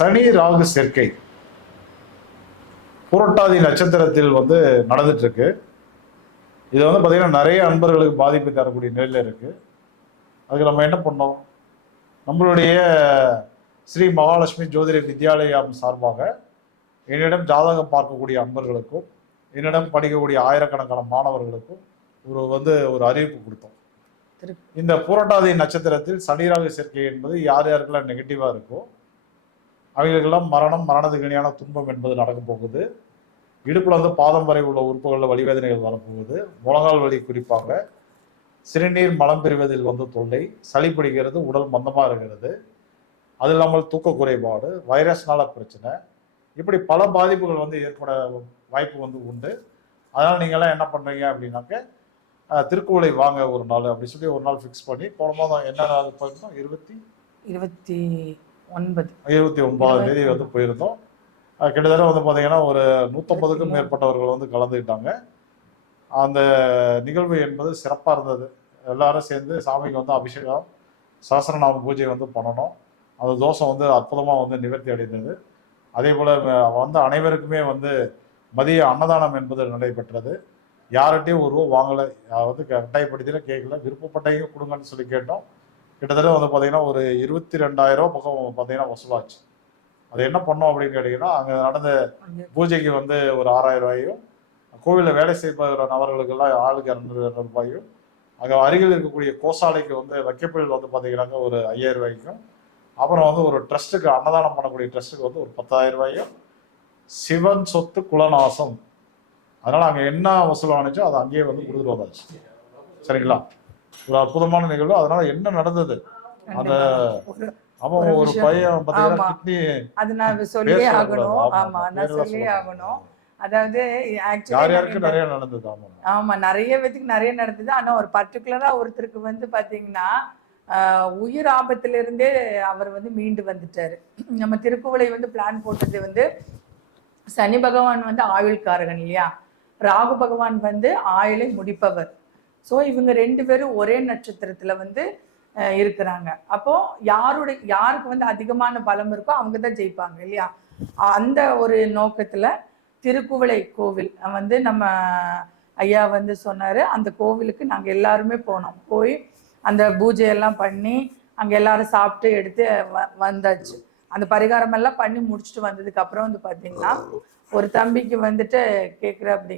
சனி ராகு சேர்க்கை. புரட்டாதி நட்சத்திரத்தில் வந்து நடந்துட்டு இருக்கு இது வந்து பார்த்தீங்கன்னா நிறைய அன்பர்களுக்கு பாதிப்பு தரக்கூடிய நிலையில இருக்கு. அதுக்கு நம்ம என்ன பண்ணோம்? நம்மளுடைய ஸ்ரீ மகாலட்சுமி ஜோதிட வித்யாலயம் சார்பாக என்னிடம் ஜாதகம் பார்க்கக்கூடிய அன்பர்களுக்கும் என்னிடம் படிக்கக்கூடிய ஆயிரக்கணக்கான மாணவர்களுக்கும் ஒரு வந்து ஒரு அறிவிப்பு கொடுத்தோம். இந்த புரட்டாதி நட்சத்திரத்தில் சனிராகு சேர்க்கை என்பது யார் யாருக்கெல்லாம் நெகட்டிவா இருக்கோ அவங்களுக்கெல்லாம் மரணம் மரணத்துக்கு இணையான துன்பம் என்பது நடக்க போகுது. இடுப்புல வந்து பாதம் வரை உள்ள உறுப்புகளில் வலிவேதனைகள் வரப்போகுது. முழங்கால் வலி குறிப்பாக. சிறுநீர் மலம் பெறுவதில் வந்து தொல்லை சளி பிடிக்கிறது உடல் மந்தமாக இருக்கிறது. அது இல்லாமல் தூக்க குறைபாடு வைரஸ்னால பிரச்சனை. இப்படி பல பாதிப்புகள் வந்து ஏற்பட வாய்ப்பு வந்து உண்டு. அதனால் நீங்களாம் என்ன பண்ணுறீங்க அப்படின்னாக்க திருக்குவளை வாங்க ஒரு நாள் அப்படி சொல்லி ஒரு நாள் ஃபிக்ஸ் பண்ணி போன மாதம் என்ன நாள் போயிருந்தோம்? இருபத்தி இருபத்தி ஒன்பது. இருபத்தி ஒன்பதாம் தேதி வந்து போயிருந்தோம். கிட்டத்தட்ட வந்து பார்த்தீங்கன்னா ஒரு நூற்றம்பதுக்கும் மேற்பட்டவர்கள் வந்து கலந்துக்கிட்டாங்க. அந்த நிகழ்வு என்பது சிறப்பாக இருந்தது. எல்லாரும் சேர்ந்து சாமிக்கு வந்து அபிஷேகம் சஹஸ்ரநாம பூஜை வந்து பண்ணணும். அந்த தோஷம் வந்து அற்புதமாக வந்து நிவர்த்தி அடைந்தது. அதே போல் வந்த அனைவருக்குமே வந்து மதிய அன்னதானம் என்பது நடைபெற்றது. யார்கிட்டையும் ஒரு ரூபா வாங்கலை. வந்து கட்டாயப்படுத்தின கேட்கல விருப்பப்பட்டையும் கொடுங்கன்னு சொல்லி கேட்டோம். கிட்டத்தட்ட வந்து பார்த்தீங்கன்னா ஒரு இருபத்தி ரெண்டாயிரம் ரூபா பக்கம் பார்த்தீங்கன்னா வசூலாச்சு. அது என்ன பண்ணோம் அப்படின்னு கேட்டிங்கன்னா அங்கே நடந்த பூஜைக்கு வந்து ஒரு ஆறாயிரம் ரூபாயும் கோவிலில் வேலை செய்பவர் நபர்களுக்கெல்லாம் ஆளுக்கு இரநூறு இரநூறு ரூபாயும் அங்கே அருகில் இருக்கக்கூடிய கோசாலைக்கு வந்து வைக்கப்பில் வந்து பார்த்தீங்கன்னாக்க ஒரு ஐயாயிரம் ரூபாய்க்கும் அப்புறம் வந்து ஒரு ட்ரஸ்ட்டுக்கு அன்னதானம் பண்ணக்கூடிய ட்ரஸ்ட்டுக்கு வந்து ஒரு பத்தாயிரம் ரூபாயும் சிவன் சொத்து குலநாசம். அதனால அங்கே என்ன வசூல் ஆனிச்சோ அதை அங்கேயே வந்து கொடுத்துட்டு வந்தாச்சு. சரிங்களா? ஒரு அற்புதமான நிகழ்வு. அதனால என்ன நடந்தது? அந்த அவன் ஒரு. பையன் பார்த்தீங்கன்னா. கிட்னி அது நான் சொல்லியே ஆகணும். ஆமா நான் சொல்லியே ஆகணும். அதாவது யார் ஆக்சுவலி யாருக்கு நிறைய நடந்தது? ஆமா. ஆமா நிறைய பேத்துக்கு நிறைய நடந்தது. ஆனா ஒரு பர்டிகுலரா ஒருத்தருக்கு வந்து பாத்தீங்கன்னா ஆஹ், உயிர் ஆபத்துல இருந்தே அவர் வந்து மீண்டு வந்துட்டாரு. நம்ம திருக்குவளை வந்து பிளான் போட்டது வந்து சனி பகவான் வந்து ஆயுள்காரகன் இல்லையா? ராகு பகவான் வந்து ஆயுளை முடிப்பவர். ஸோ இவங்க ரெண்டு பேரும் ஒரே நட்சத்திரத்துல வந்து இருக்கிறாங்க. அப்போ யாருடைய யாருக்கு வந்து அதிகமான பலம் இருக்கோ அவங்க தான் ஜெயிப்பாங்க இல்லையா? அந்த ஒரு நோக்கத்துல திருக்குவளை கோவில் வந்து நம்ம ஐயா வந்து சொன்னாரு அந்த கோவிலுக்கு நாங்க எல்லாருமே போனோம். போய் அந்த பூஜையெல்லாம் பண்ணி அங்க எல்லாரும் சாப்பிட்டு எடுத்து வ- வந்தாச்சு. அந்த பரிகாரம் எல்லாம் பண்ணி முடிச்சுட்டு வந்ததுக்கு அப்புறம் வந்து பாத்தீங்கன்னா ஒரு தம்பிக்கு வந்துட்டு கேட்குற அப்படி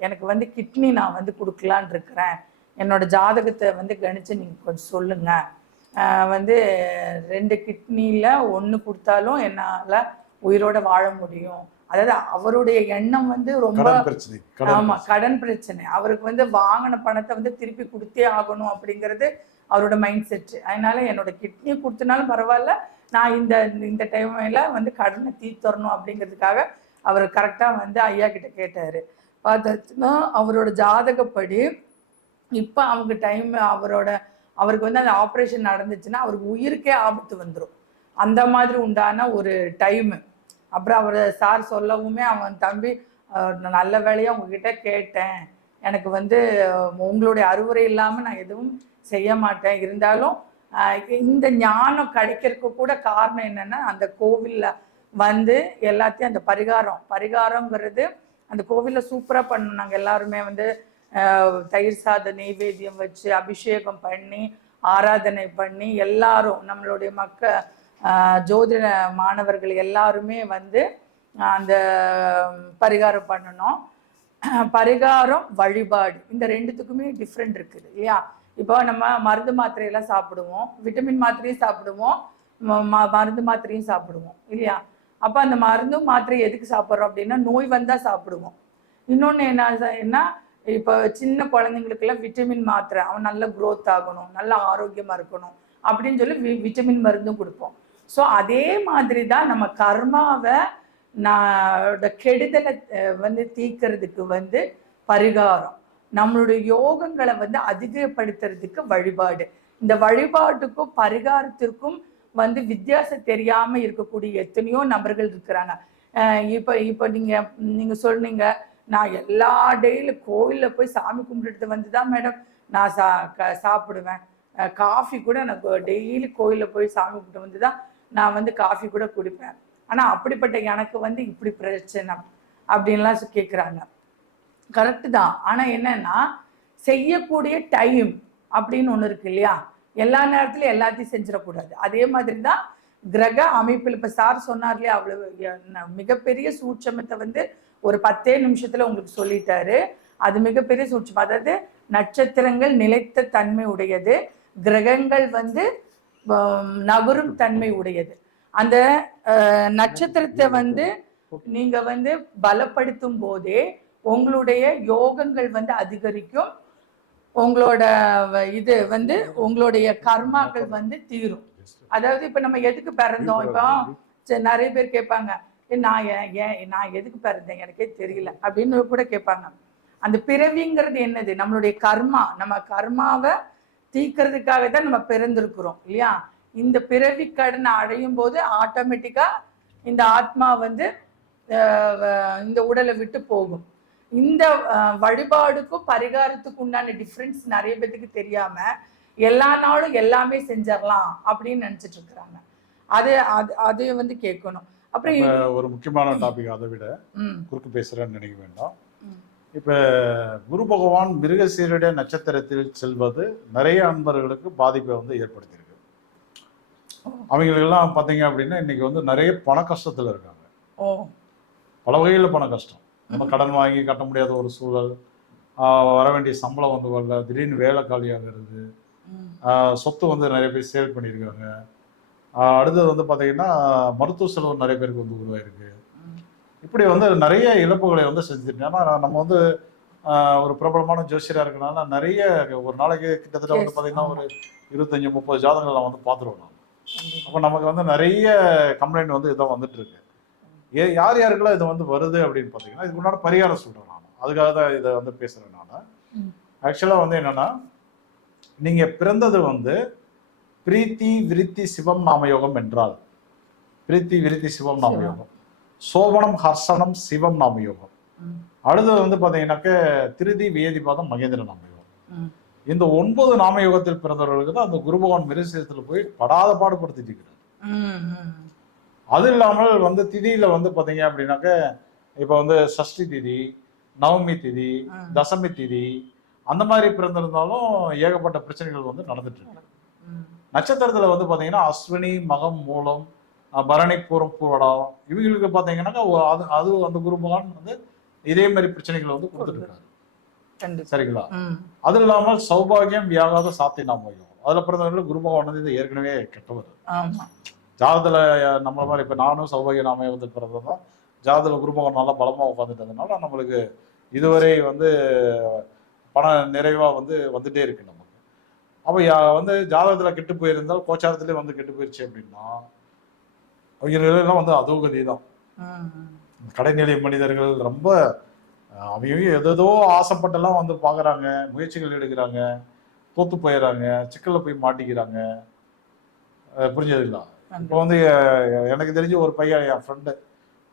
எனக்கு வந்து கிட்னி நான் வந்து கொடுக்கலான் இருக்கிறேன். என்னோட ஜாதகத்தை வந்து கணிச்சு நீங்க கொஞ்சம் சொல்லுங்க. ஆஹ், வந்து ரெண்டு கிட்னியில் ஒன்று கொடுத்தாலும் என்னால் உயிரோட வாழ முடியும். அதாவது அவருடைய எண்ணம் வந்து ரொம்ப ஆமா கடன் பிரச்சனை. அவருக்கு வந்து வாங்கின பணத்தை வந்து திருப்பி கொடுத்தே ஆகணும் அப்படிங்கிறது அவரோட மைண்ட் செட் அதனால என்னோட கிட்னி கொடுத்தனாலும் பரவாயில்ல. நான் இந்த இந்த டைம்ல வந்து கடனை தீர்த்தரணும் அப்படிங்கிறதுக்காக அவர் கரெக்டாக வந்து ஐயா கிட்ட கேட்டார். பார்த்தாச்சுன்னா அவரோட ஜாதகப்படி இப்போ அவங்க டைம் அவரோட அவருக்கு வந்து அந்த ஆப்ரேஷன் நடந்துச்சுன்னா அவருக்கு உயிருக்கே ஆபத்து வந்துடும் அந்த மாதிரி உண்டான ஒரு டைமு அப்புறம் அவர் சார் சொல்லவுமே அவன் தம்பி நான் நல்ல வேலையாக உங்ககிட்ட கேட்டேன். எனக்கு வந்து உங்களுடைய அறுவுரை இல்லாமல் நான் எதுவும் செய்ய மாட்டேன். இருந்தாலும் இந்த ஞானம் கிடைக்கிறதுக்கு கூட காரணம் என்னென்னா அந்த கோவிலில் வந்து எல்லாத்தையும் அந்த பரிகாரம் பரிகாரங்கிறது அந்த கோவிலில் சூப்பராக பண்ணோம் நாங்கள் எல்லாருமே வந்து தயிர் சாத நெய்வேத்தியம் வச்சு அபிஷேகம் பண்ணி ஆராதனை பண்ணி எல்லாரும் நம்மளுடைய மக்க ஜோதிட மாணவர்கள் எல்லாருமே வந்து அந்த பரிகாரம் பண்ணணும். பரிகாரம் வழிபாடு இந்த ரெண்டுத்துக்குமே டிஃப்ரெண்ட் இருக்குது இல்லையா? இப்போ நம்ம மருந்து மாத்திரையெல்லாம் சாப்பிடுவோம் விட்டமின் மாத்திரையும் சாப்பிடுவோம் ம- ம- மருந்து மாத்திரையும் சாப்பிடுவோம் இல்லையா? அப்போ அந்த மருந்தும் மாத்திரை எதுக்கு சாப்பிட்றோம் அப்படின்னா நோய் வந்தால் சாப்பிடுவோம். இன்னொன்று என்ன என்ன? இப்போ சின்ன குழந்தைங்களுக்கெல்லாம் விட்டமின் மாத்திரை அவன் நல்ல க்ரோத் ஆகணும் நல்ல ஆரோக்கியமாக இருக்கணும் அப்படின்னு சொல்லி வி விட்டமின் மருந்தும் கொடுப்போம். ஸோ அதே மாதிரி தான் நம்ம கர்மாவை நான் கெடுதலை வந்து தீக்கிறதுக்கு வந்து பரிகாரம். நம்மளுடைய யோகங்களை வந்து அதிகப்படுத்துறதுக்கு வழிபாடு. இந்த வழிபாட்டுக்கும் பரிகாரத்திற்கும் வந்து வித்தியாசம் தெரியாம இருக்கக்கூடிய எத்தனையோ நபர்கள் இருக்கிறாங்க. அஹ் இப்ப இப்ப நீங்க நீங்க சொன்னீங்க நான் எல்லா டெய்லியும் கோயில்ல போய் சாமி கும்பிட்டுட்டு வந்து தான் மேடம் நான் சா க- சாப்பிடுவேன். காஃபி கூட எனக்கு டெய்லி கோயிலில் போய் சாமி கும்பிட்டு வந்து தான் நான் வந்து காஃபி கூட குடிப்பேன். ஆனா அப்படிப்பட்ட எனக்கு வந்து இப்படி பிரச்சனை அப்படின்லாம் கேட்குறாங்க கரெக்டு தான். ஆனா என்னன்னா செய்யக்கூடிய டைம் அப்படின்னு ஒன்று இருக்கு இல்லையா? எல்லா நேரத்துலயும் எல்லாத்தையும் செஞ்சிடக்கூடாது. அதே மாதிரி தான் கிரக அமைப்பில் இப்போ சார் சொன்னார் இல்லையா அவ்வளவு மிகப்பெரிய சூட்சமத்தை வந்து ஒரு பத்தே நிமிஷத்துல உங்களுக்கு சொல்லிட்டாரு. அது மிகப்பெரிய சூட்சம். அதாவது நட்சத்திரங்கள் நிலைத்த தன்மை உடையது. கிரகங்கள் வந்து நகரும் தன்மை உடையது. அந்த நட்சத்திரத்தை வந்து நீங்க வந்து பலப்படுத்தும் போதே உங்களுடைய யோகங்கள் வந்து அதிகரிக்கும். உங்களோட இது வந்து உங்களுடைய கர்மாக்கள் வந்து தீரும். அதாவது இப்ப நம்ம எதுக்கு பிறந்தோம்? இப்போ நிறைய பேர் கேட்பாங்க "ஏ, நான் ஏன் நான் எதுக்கு பிறந்தேன்? எனக்கே தெரியல. அப்படின்னு கூட கேட்பாங்க. அந்த பிறவிங்கிறது என்னது? நம்மளுடைய கர்மா. நம்ம கர்மாவை தீக்கிறதுக்காக தான் நம்ம பிறந்திருக்கிறோம் இல்லையா? இந்த பிறவி கடனை அடையும் போது ஆட்டோமேட்டிக்கா இந்த ஆத்மா வந்து இந்த உடலை விட்டு போகும். இந்த வழிபாடுக்கும் பரிகாரத்துக்கும் உண்டான டிஃப்ரென்ஸ் நிறைய பேத்துக்கு தெரியாம எல்லா நாளும் எல்லாமே செஞ்சிடலாம் அப்படின்னு நினைச்சிட்டு இருக்கிறாங்க. அது அது அதை வந்து கேட்கணும். அப்புறம் ஒரு முக்கியமான டாபிக் அதை விட குறுக்கு பேசுறேன்னு நினைக்க வேண்டாம். இப்ப குரு பகவான் மிருகசீருடைய நட்சத்திரத்தில் செல்வது நிறைய அன்பர்களுக்கு பாதிப்பை வந்து ஏற்படுத்தியிருக்கு. அவங்களுக்கெல்லாம் பார்த்தீங்க அப்படின்னா இன்னைக்கு வந்து நிறைய பண கஷ்டத்துல இருக்காங்க. பல வகையில் பண கஷ்டம். நம்ம கடன் வாங்கி கட்ட முடியாத ஒரு சூழல். வர வேண்டிய சம்பளம் வந்து வரல. திடீர்னு வேலை காலியாகிறது. சொத்து வந்து நிறைய பேர் சேல் பண்ணியிருக்காங்க. அடுத்தது வந்து பார்த்தீங்கன்னா மருத்துவ செலவு நிறைய பேருக்கு வந்து உருவாயிருக்கு. இப்படி வந்து நிறைய இழப்புகளை வந்து செஞ்சுட்டு ஏன்னா நம்ம வந்து ஒரு பிரபலமான ஜோசியராக இருக்கனால நிறைய ஒரு நாளைக்கு கிட்டத்தட்ட வந்து பார்த்தீங்கன்னா. ஒரு இருபத்தஞ்சி முப்பது ஜாதகங்கள் நான் வந்து பார்த்துருவோம் நான் அப்போ நமக்கு வந்து நிறைய கம்ப்ளைண்ட் வந்து இதான் வந்துட்டு இருக்கு ஏ யார் யாருக்கெல்லாம் இது வந்து வருது அப்படின்னு பார்த்தீங்கன்னா இதுக்கு முன்னாடி பரிகாரம் சொல்கிறேன் நான். அதுக்காக தான் இதை வந்து பேசுகிறேன் நான். ஆக்சுவலாக வந்து என்னன்னா நீங்கள் பிறந்தது வந்து பிரீத்தி விருத்தி சிவம் நாமயோகம் என்றால். பிரீத்தி விருத்தி சிவம் நாமயோகம் சோபனம் ஹர்ஷனம் சிவம் நாமயோகம் அடுத்தது வந்து பார்த்தீங்கன்னாக்க திருதி வேதிபாதம் மகேந்திர நாமயோகம். இந்த ஒன்பது நாமயோகத்தில் பிறந்தவர்களுக்கு தான் அந்த குரு பகவான் மிருசேதத்தில் போய் படாத பாடுபடுத்திட்டு இருக்கிறார். அது இல்லாமல் வந்து திதியில வந்து பாத்தீங்க அப்படின்னாக்க இப்போ வந்து சஷ்டி திதி நவமி திதி. தசமி திதி அந்த மாதிரி பிறந்திருந்தாலும் ஏகப்பட்ட பிரச்சனைகள் வந்து நடந்துட்டு இருக்கு. நட்சத்திரத்துல வந்து பாத்தீங்கன்னா அஸ்வினி மகம் மூலம் பரணி பூரம் பூவடம் இவங்களுக்கு பாத்தீங்கன்னாக்கா ஒ- அது அது அந்த குரு பகவான் வந்து இதே மாதிரி பிரச்சனைகள் வந்து கொடுத்துட்டு இருக்காரு. கண்டிப்பா. சரிங்களா? அது இல்லாமல் சௌபாகியம் வியாகாத சாத்தி நாமயம் அதுல பிறந்தவர்கள் குரு பகவான் வந்து இது ஏற்கனவே கெட்டவர். ஜாதத்துல நம்மள மாதிரி இப்போ நானும் சௌபாகிய நாமயத்தை பிறந்ததான் ஜாதத்துல குருபகன் நல்லா பலமா உட்காந்துட்டதுனால நம்மளுக்கு இதுவரை வந்து பண நிறைவா வந்து வந்துட்டே இருக்கு நமக்கு. அப்போ வந்து ஜாதகத்துல கெட்டு போயிருந்தால் கோச்சாரத்திலே வந்து கெட்டு போயிருச்சு அப்படின்னா அவங்க நிலையெல்லாம் வந்து அதோகதி தான். கடைநிலை மனிதர்கள் ரொம்ப அவங்க எதேதோ ஆசைப்பட்டெல்லாம் வந்து பார்க்குறாங்க முயற்சிகள் எடுக்கிறாங்க தோத்து போயிடுறாங்க சிக்கல்ல போய் மாட்டிக்கிறாங்க. புரிஞ்சதுங்களா இப்போ வந்து எனக்கு தெரிஞ்ச ஒரு பையன் என் ஃப்ரெண்டு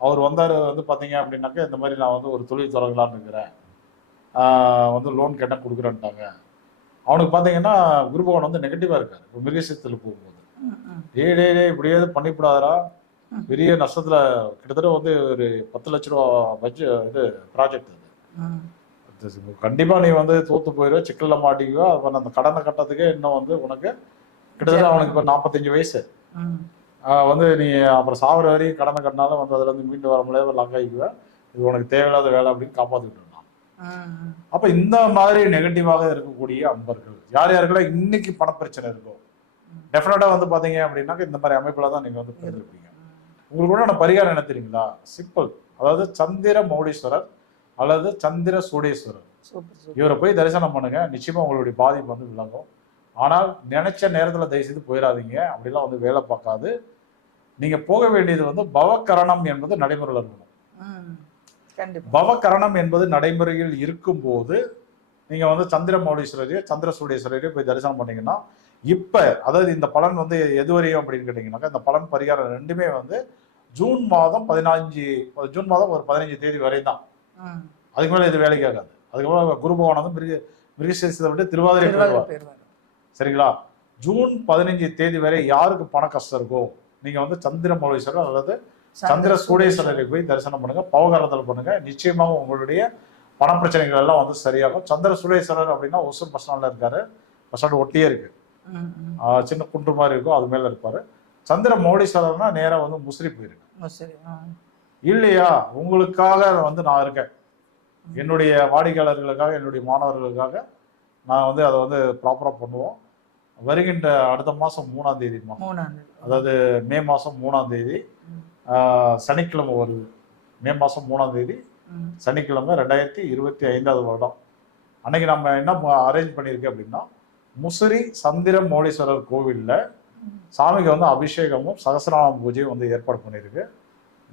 அவர் வந்தார் வந்து பார்த்தீங்க அப்படின்னாக்க இந்த மாதிரி நான் வந்து ஒரு தொழில் தொடங்கலாம்னு இருக்கிறேன். வந்து லோன் கேட்டால் கொடுக்குறேன்ட்டாங்க. அவனுக்கு பார்த்தீங்கன்னா குருபவன் வந்து நெகட்டிவாக இருக்காரு. இப்போ மிருகசத்தில் போகும்போது. டேய் டேய் டேய் இப்படியே பண்ணிவிடாதரா. பெரிய நஷ்டத்துல கிட்டத்தட்ட வந்து ஒரு பத்து லட்ச ரூபா பட்ஜெட் இது ப்ராஜெக்ட் அது. ம். அது கண்டிப்பா நீ வந்து தோத்து போயிடுவ சிக்கல்ல மாட்டிக்குவ அந்த கடனை கட்டத்துக்கே இன்னும் வந்து உனக்கு கிட்டத்தட்ட அவனுக்கு இப்போ நாற்பத்தஞ்சு வயசு. வந்து நீ அப்புறம் சாவர வரையும் கடனை கட்டினாலும் வந்து அதுல இருந்து மீண்டு வர முடியாத லாக் ஆகிக்குவ. இது உனக்கு தேவையில்லாத வேலை அப்படின்னு ம். அப்ப இந்த மாதிரி நெகட்டிவாக இருக்கக்கூடிய அன்பர்கள் யார் யாருக்கெல்லாம் இன்னைக்கு பணப்பிரச்சனை இருக்கோ டெஃபினட்டா வந்து பாத்தீங்க அப்படின்னாக்க இந்த மாதிரி அமைப்புல தான் நீங்க வந்து பிறந்திருப்பீங்க. உங்களுக்கு கூட பரிகாரம் என்ன தெரியுங்களா? சிம்பிள் அதாவது சந்திர மௌலீஸ்வரர் அல்லது சந்திர சூடேஸ்வரர். இவரை போய் தரிசனம் பண்ணுங்க. நிச்சயமா உங்களுடைய பாதிப்பு வந்து விளங்கும் ஆனால் நினைச்ச நேரத்துல தயவு செய்து போயிடாதீங்க. அப்படிலாம் வந்து வேலை பார்க்காது. நீங்க போக வேண்டியது வந்து பவகரணம் என்பது நடைமுறையில் இருக்கணும். பவகரணம் என்பது நடைமுறையில் இருக்கும்போது நீங்க வந்து சந்திர மௌலீஸ்வரரையோ சந்திர சூடேஸ்வரரையோ போய் தரிசனம் பண்ணீங்கன்னா இப்ப அதாவது இந்த பலன் வந்து எது வரையும் அப்படின்னு கேட்டீங்கன்னாக்கா இந்த பலன் பரிகாரம் ரெண்டுமே வந்து ஜூன் மாதம் பதினஞ்சு ஜூன் மாதம் ஒரு பதினஞ்சு தேதி வரை தான். அதுக்கு மேல இது வேலைக்கு ஆகாது. அதுக்கப்புறம் குரு வந்து மிருக மிருகசேசத்தை விட்டு திருவாதிரை. சரிங்களா? ஜூன் பதினஞ்சு தேதி வரை யாருக்கு பண கஷ்டம் இருக்கோ நீங்க வந்து சந்திர மௌலீஸ்வரர் அல்லது சந்திர சூடேஸ்வரரை போய் தரிசனம் பண்ணுங்க பவகாரத்தில் பண்ணுங்க. நிச்சயமாக உங்களுடைய பண பிரச்சனைகள் எல்லாம் வந்து சரியாகும். சந்திர சூடேஸ்வரர் அப்படின்னா ஒசூர் பஸ் ஸ்டாண்ட்ல இருக்காரு. பஸ் ஸ்டாண்ட் ஒட்டியே இருக்கு. சின்ன குன்று மாதிரி இருக்கும் அது மேல இருப்பாரு. சந்திர மௌலீஸ்வரர்னா நேரா வந்து முசிறி போயிருக்கு. இல்லையா? உங்களுக்காக வந்து நான் இருக்கேன். என்னுடைய வாடிக்கையாளர்களுக்காக என்னுடைய மாணவர்களுக்காக நான் வந்து அதை வந்து ப்ராப்பராக பண்ணுவோம். வருகின்ற அடுத்த மாதம் மூணாம் தேதி. அதாவது மே மாதம் மூணாம் தேதி சனிக்கிழமை வருது மே மாதம் மூணாம் தேதி. சனிக்கிழமை ரெண்டாயிரத்தி இருபத்தி ஐந்தாவது வருடம். அன்னைக்கு நம்ம என்ன அரேஞ்ச் பண்ணியிருக்கோம் அப்படின்னா முசிறி சந்திர மௌலீஸ்வரர் கோவிலில் சாமிக்கு வந்து அபிஷேகமும் சகசிரநாம பூஜையும் வந்து ஏற்பாடு பண்ணியிருக்கு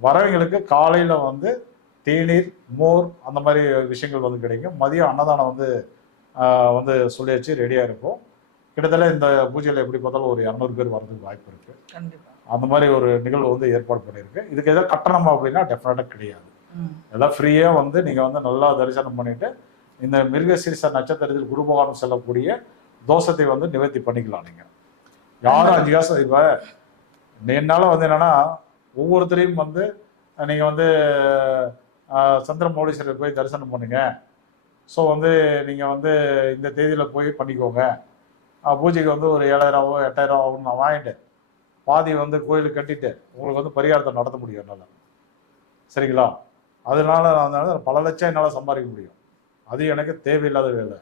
வரவங்களுக்கு காலையில் வந்து தேநீர் மோர் அந்த மாதிரி விஷயங்கள் வந்து கிடைக்கும். மதியம் அன்னதானம் வந்து வந்து சொல்லியாச்சு ரெடியாக இருக்கும். கிட்டத்தட்ட இந்த பூஜையில் எப்படி பார்த்தாலும் ஒரு இரநூறு பேர் வர்றதுக்கு வாய்ப்பு இருக்குது அந்த மாதிரி ஒரு நிகழ்வு வந்து ஏற்பாடு பண்ணியிருக்கு. இதுக்கு ஏதாவது கட்டணமா அப்படின்னா டெஃபினட்டாக கிடையாது. எல்லாம் ஃப்ரீயாக வந்து நீங்கள் வந்து நல்லா தரிசனம் பண்ணிட்டு இந்த மிருகசீரிச நட்சத்திரத்தில் குருபகவானம் செல்லக்கூடிய தோஷத்தை வந்து நிவர்த்தி பண்ணிக்கலாம் நீங்கள் யாரும் அஞ்சு காசு இப்போ என்னால் வந்து என்னன்னா ஒவ்வொருத்தரையும் வந்து நீங்கள் வந்து ஆஹ், சந்திர மௌலீஸ்வரர் போய் தரிசனம் பண்ணுங்க. ஸோ வந்து நீங்கள் வந்து இந்த தேதியில் போய் பண்ணிக்கோங்க. பூஜைக்கு வந்து ஒரு ஏழாயிரம் எட்டாயிரம் ஆகும்னு நான் வாங்கிட்டேன். பாதி வந்து கோயிலுக்கு கட்டிட்டு உங்களுக்கு வந்து பரிகாரத்தை நடத்த முடியும் என்னால். சரிங்களா? அதனால நான் பல லட்சம் என்னால் சம்பாதிக்க முடியும். அது எனக்கு தேவையில்லாத வேலை.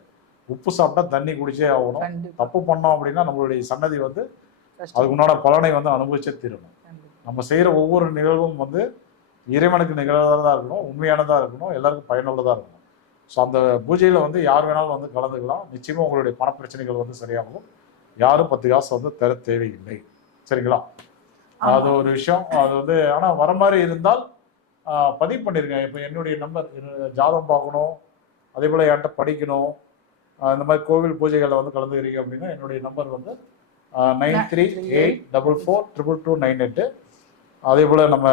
உப்பு சாப்பிட்டா தண்ணி குடிச்சே ஆகணும். தப்பு பண்ணோம் அப்படின்னா நம்மளுடைய சன்னதி வந்து. அதுக்கு உண்டான பலனை வந்து அனுபவிச்சே தீரணும். நம்ம செய்கிற ஒவ்வொரு நிகழ்வும் வந்து இறைவனுக்கு நிகழ்ந்ததாக இருக்கணும் உண்மையானதாக இருக்கணும் எல்லாருக்கும் பயனுள்ளதாக இருக்கணும். ஸோ அந்த பூஜையில் வந்து யார் வேணாலும் வந்து கலந்துக்கலாம். நிச்சயமாக உங்களுடைய பண பிரச்சனைகள் வந்து சரியாகும். யாரும் பத்து காசு வந்து தர தேவையில்லை. சரிங்களா. அது ஒரு விஷயம். அது வந்து ஆனால் வர மாதிரி இருந்தால் பதிவு பண்ணிருக்கேன் இப்போ என்னுடைய நம்பர் ஜாதகம் பார்க்கணும். அதே போல் என்கிட்ட படிக்கணும். இந்த மாதிரி கோவில் பூஜைகளில் வந்து கலந்துக்கிறீங்க அப்படின்னா என்னுடைய நம்பர் வந்து nine three eight double four triple two nine எட்டு. அதே போல் நம்ம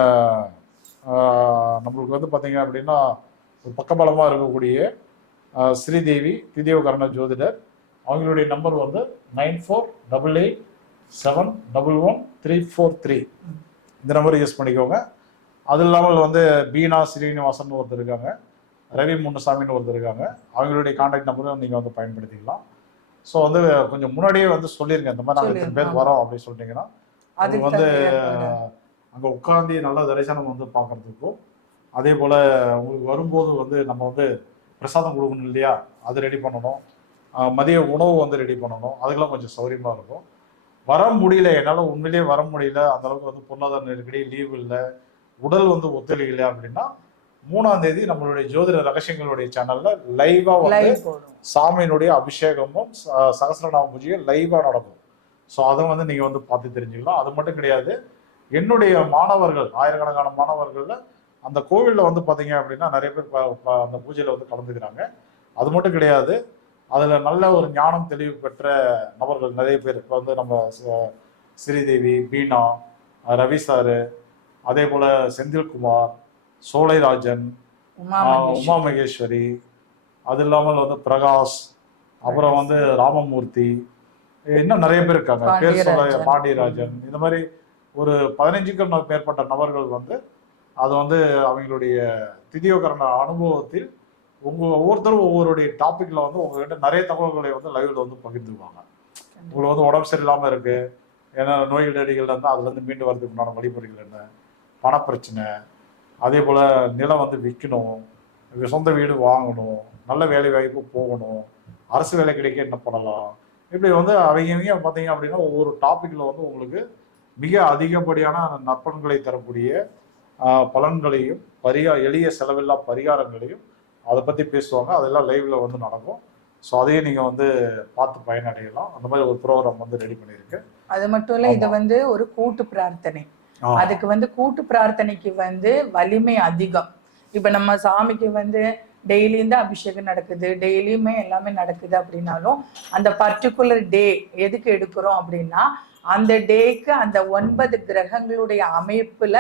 நம்மளுக்கு வந்து பார்த்தீங்க அப்படின்னா பக்கபலமாக இருக்கக்கூடிய ஸ்ரீதேவி திதேவகரண ஜோதிடர். அவங்களுடைய நம்பர் வந்து nine four double eight seven double one three four three இந்த நம்பர் யூஸ் பண்ணிக்கோங்க. அது இல்லாமல் வந்து பீனா ஸ்ரீனிவாசன் ஒருத்தர் இருக்காங்க. ரவி முன்னுசாமின்னு ஒருத்தர் இருக்காங்க. அவங்களுடைய கான்டாக்ட் நம்பரும் நீங்கள் வந்து பயன்படுத்திக்கலாம். ஸோ வந்து கொஞ்சம் முன்னாடியே வந்து சொல்லிருங்க. இந்த மாதிரி நாங்கள் இத்தனை பேர். வரோம் அப்படின்னு சொல்லிட்டீங்கன்னா அதுக்கு வந்து. அங்கே உட்காந்து நல்ல தரிசனம் வந்து பார்க்கறதுக்கும் அதே போல் உங்களுக்கு வரும்போது வந்து நம்ம வந்து பிரசாதம் கொடுக்கணும் இல்லையா? அது ரெடி பண்ணணும். மதிய உணவு வந்து ரெடி பண்ணணும். அதுக்கெல்லாம் கொஞ்சம் சௌகரியமாக இருக்கும். வர முடியல. என்னால் உண்மையிலேயே வர முடியல. அந்த அளவுக்கு வந்து பொருளாதார நெருக்கடி லீவ் இல்லை. உடல் வந்து ஒத்துழைக்கல அப்படின்னா மூணாம் தேதி நம்மளுடைய ஜோதிட ரகசியங்களுடைய சேனல்ல லைவா வந்து லைவ் சாமியினுடைய அபிஷேகமும் ச- சகஸ்ரநாம பூஜையும் லைவாக நடக்கும். ஸோ அதை வந்து நீங்கள் வந்து பார்த்து தெரிஞ்சுக்கலாம். அது மட்டும் கிடையாது. என்னுடைய மாணவர்கள் ஆயிரக்கணக்கான மாணவர்கள்ல அந்த கோவிலில் வந்து பார்த்தீங்க அப்படின்னா நிறைய பேர் அந்த பூஜையில் வந்து கலந்துக்கிறாங்க. அது மட்டும் கிடையாது. அதில் நல்ல ஒரு ஞானம் தெளிவு பெற்ற நபர்கள் நிறைய பேர். இப்போ வந்து நம்ம ஸ்ரீதேவி பீனா ரவி சாரு அதே போல் செந்தில்குமார் சோலைராஜன் உமா மகேஸ்வரி. அது இல்லாமல் வந்து பிரகாஷ் அப்புறம் வந்து ராமமூர்த்தி இன்னும் நிறைய பேர் இருக்காங்க. பேர் சொல்ல. பாண்டியராஜன். இந்த மாதிரி ஒரு பதினஞ்சுக்கும் மேற்பட்ட நபர்கள் வந்து அது வந்து அவங்களுடைய திதியோகரண அனுபவத்தில் உங்கள் ஒவ்வொருத்தரும் ஒவ்வொருடைய டாப்பிக்கில் வந்து உங்ககிட்ட நிறைய தகவல்களை வந்து லைவில் வந்து பகிர்ந்துருவாங்க உங்களுக்கு வந்து உடம்பு சரியில்லாமல் இருக்குது ஏன்னா நோய்கள் நெடிகள் இருந்தால் அதுலேருந்து மீண்டு வரதுக்கு உண்டான வழிமுறைகள் என்ன? பணப்பிரச்சனை. அதே போல் நிலம் வந்து விற்கணும் சொந்த வீடு வாங்கணும். நல்ல வேலை வாய்ப்பு போகணும். அரசு வேலை கிடைக்க என்ன பண்ணலாம்? இப்படி வந்து அவங்க பார்த்தீங்க அப்படின்னா ஒவ்வொரு டாப்பிக்கில் வந்து உங்களுக்கு மிக அதிகப்படியான நற்பண்களை தரக்கூடிய பலன்களையும் பரிகா எளிய செலவில்லா பரிகாரங்களையும் அதை பற்றி பேசுவாங்க. அதெல்லாம் லைவ்ல வந்து நடக்கும். ஸோ அதையும் நீங்கள் வந்து பார்த்து பயனடையலாம். அந்த மாதிரி ஒரு ப்ரோக்ராம் வந்து ரெடி பண்ணியிருக்கேன் அது மட்டும் இல்ல இது. வந்து ஒரு கூட்டு பிரார்த்தனை. அதுக்கு வந்து கூட்டு பிரார்த்தனைக்கு வந்து வலிமை அதிகம். இப்ப நம்ம சாமிக்கு வந்து டெய்லியும் தான் அபிஷேகம் நடக்குது. டெய்லியுமே எல்லாமே நடக்குது அப்படின்னாலும் அந்த பர்டிகுலர் டே எதுக்கு எடுக்கிறோம் அப்படின்னா அந்த டேக்கு அந்த ஒன்பது கிரகங்களுடைய அமைப்புல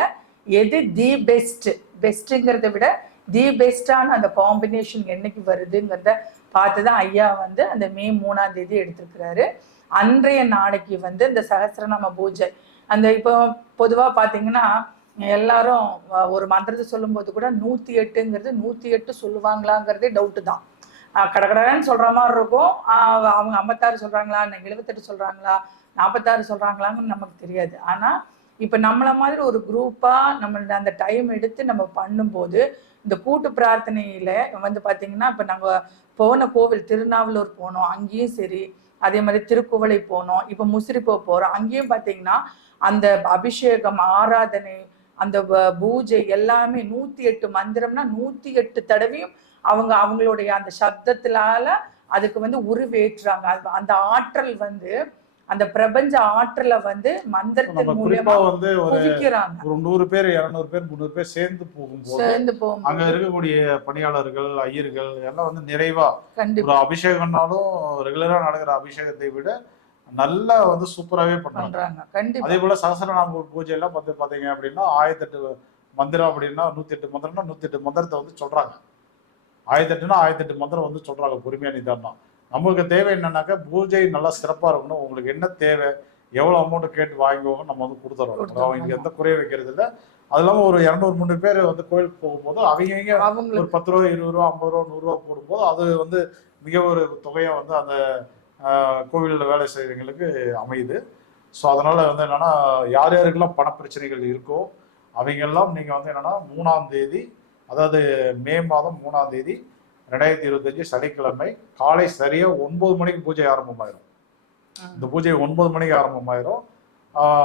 எது தி பெஸ்ட் பெஸ்ட்டுங்கிறத விட தி பெஸ்டான அந்த காம்பினேஷன் என்னைக்கு வருதுங்கிறத பார்த்து தான் ஐயா வந்து அந்த மே மூணாம் தேதி எடுத்திருக்கிறாரு. அன்றைய நாளைக்கு வந்து இந்த சகசிரநாம பூஜை. அந்த இப்போ பொதுவாக பார்த்தீங்கன்னா எல்லாரும் ஒரு மந்திரத்தை சொல்லும்போது கூட நூற்றி எட்டுங்கிறது நூற்றி எட்டு சொல்லுவாங்களாங்கிறதே டவுட்டு தான். அஹ், கடகடன்னு சொல்ற மாதிரி இருக்கும். அவங்க ஐம்பத்தாறு சொல்றாங்களா இன்னைக்கு எழுபத்தெட்டு சொல்றாங்களா நாற்பத்தாறு சொல்கிறாங்களாங்கன்னு நமக்கு தெரியாது. ஆனா இப்போ நம்மளை மாதிரி ஒரு குரூப்பாக நம்மளோட அந்த டைம் எடுத்து நம்ம பண்ணும்போது இந்த கூட்டு பிரார்த்தனையில் வந்து பார்த்திங்கன்னா இப்போ நாங்கள் போன கோவில் திருநாவலூர் போனோம் அங்கேயும் சரி. அதே மாதிரி திருக்குவளை போனோம் இப்போ முசிறிப்போ போகிறோம் அங்கேயும் பார்த்தீங்கன்னா அந்த அபிஷேகம் ஆராதனை அந்த பூஜை எல்லாமே நூற்றி எட்டு மந்திரம்னா நூற்றி எட்டு தடவையும் அவங்க அவங்களுடைய அந்த சப்தத்தினால அதுக்கு வந்து உருவேற்றுறாங்க அது- அந்த ஆற்றல் வந்து அந்த பிரபஞ்ச ஆற்றலை வந்து மந்திரத்தின் குறிப்பா மூலியமா வந்து ஒரு ஒரு நூறு பேர் இருநூறு பேர் முந்நூறு பேர் சேர்ந்து போகும்போது சேர்ந்து அங்க போகும்போது இருக்கக்கூடிய பணியாளர்கள் ஐயர்கள் எல்லாம் வந்து நிறைவா ஒரு அபிஷேகம்னாலும் ரெகுலரா நடக்கிற அபிஷேகத்தை விட நல்லா வந்து சூப்பராகவே பண்றாங்க. பண்றாங்க. கண்டிப்பா. அதே போல சகசரநாம பூஜை எல்லாம் பார்த்து பாத்தீங்க அப்படின்னா ஆயிரத்தெட்டு மந்திரம் அப்படின்னா நூத்தி எட்டு மந்திரம்னா நூத்தி எட்டு மந்திரத்தை வந்து சொல்றாங்க. ஆயிரத்தெட்டுனா ஆயிரத்தெட்டு மந்திரம் வந்து சொல்றாங்க. பொறுமையா நிதானம். நமக்கு தேவை என்னன்னாக்கா பூஜை நல்லா சிறப்பா இருக்கணும். உங்களுக்கு என்ன தேவை எவ்வளவு அமௌண்ட் கேட்டு வாங்குவோங்க நம்ம வந்து கொடுத்துறோம். கொடுத்துறோம், அவங்க எந்த குறைய வைக்கிறது இல்ல. அது இல்லாம ஒரு இரநூறு முந்நூறு பேர் வந்து கோயிலுக்கு போகும்போது அவங்க ஒரு அவங்களுக்கு பத்து ரூபா இருபது ரூபா ஐம்பது ரூபா நூறுரூவா போடும்போது அது வந்து மிக ஒரு தொகையா வந்து அந்த கோவில்ல வேலை செய்யறவங்களுக்கு அமையுது. ஸோ அதனால வந்து என்னன்னா யார் யாருக்கெல்லாம் பண பிரச்சனைகள் இருக்கோ அவங்கெல்லாம் நீங்க வந்து என்னன்னா மூணாம் தேதி அதாவது மே மாதம் மூணாம் தேதி ரெண்டாயிரத்தி இருபத்தஞ்சு சனிக்கிழமை காலை சரியா ஒன்பது மணிக்கு பூஜை ஆரம்பமாயிரும். இந்த பூஜை ஒன்பது மணிக்கு ஆரம்பமாயிரும்.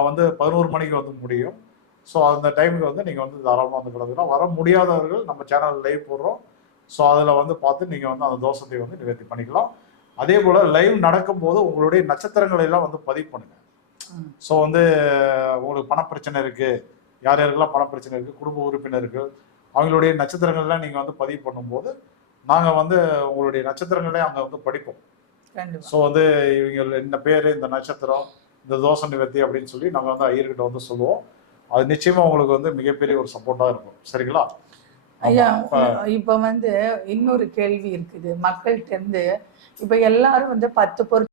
வந்து பதினோரு மணிக்கு வந்து முடியும். ஸோ அந்த டைமுக்கு வந்து நீங்கள் வந்து தாராளமாக வந்து கலந்துக்கலாம் வர முடியாதவர்கள் நம்ம சேனல் லைவ் போடுறோம். ஸோ அதில் வந்து பார்த்து நீங்கள் வந்து அந்த தோஷத்தை வந்து நிவர்த்தி பண்ணிக்கலாம். அதே போல் லைவ் நடக்கும்போது உங்களுடைய நட்சத்திரங்களை எல்லாம் வந்து பதிவு பண்ணுங்க. ம். ஸோ வந்து உங்களுக்கு பணப்பிரச்சனை இருக்கு. யார் யாருக்கெல்லாம் பணப்பிரச்சனை இருக்கு? குடும்ப உறுப்பினர்கள். அவங்களுடைய நட்சத்திரங்கள்லாம் நீங்கள் வந்து பதிவு பண்ணும்போது நாங்கள் வந்து உங்களுடைய நட்சத்திரங்களே அங்கே வந்து படிப்போம். ஸோ வந்து இவங்க இந்த பேர் இந்த நட்சத்திரம் இந்த தோஷ நிவர்த்தி அப்படின்னு சொல்லி நாங்கள் வந்து ஐயர்கிட்ட வந்து சொல்லுவோம். அது நிச்சயமா உங்களுக்கு வந்து மிகப்பெரிய ஒரு சப்போர்ட்டா இருக்கும். சரிங்களா? ஐயா. இப்ப வந்து இன்னொரு கேள்வி இருக்குது. மக்கள்கிட்ட இருந்து இப்ப எல்லாரும் வந்து பத்து பொருள்